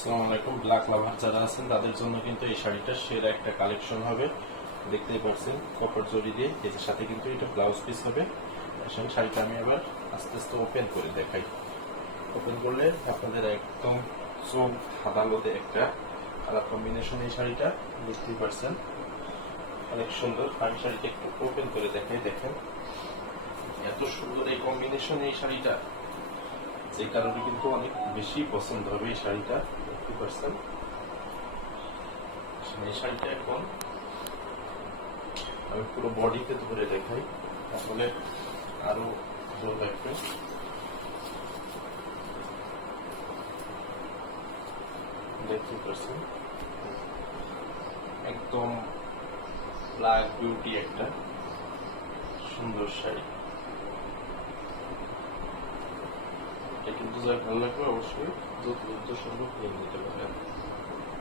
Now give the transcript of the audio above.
আসসালামু আলাইকুম। ব্ল্যাক লাভার যারা আছেন তাদের জন্য কিন্তু এই শাড়িটা সেরা একটা কালেকশন হবে। দেখতেই পাচ্ছেন কপার জরি দিয়ে, এর সাথে কিন্তু এটা ব্লাউজ পিস হবে। আসলে শাড়িটা আমি আবার আস্তে আস্তে ওপেন করে দেখাই। ওপেন করলে আপনাদের একদম চোখ আদালতে একটা কালার কম্বিনেশন। এই শাড়িটা দেখতেই পাচ্ছেন অনেক সুন্দর। আমি শাড়িটা একটু ওপেন করে দেখাই। দেখেন এত সুন্দর এই কম্বিনেশন এই শাড়িটা, যে কারণে কিন্তু অনেক বেশি পছন্দ হবে এই শাড়িটা। দেখতে পাচ্ছেন এই শাড়িটা এখন আমি পুরো বডিতে ধরে দেখাই, তাহলে আরো জোর লাগবে। দেখতে পাচ্ছেন একদম ব্ল্যাক বিউটি একটা সুন্দর শাড়ি। এটা কিন্তু যার ভালো লাগবে অবশ্যই যত দ্রুত সম্ভব নিয়ে নিতে পারেন।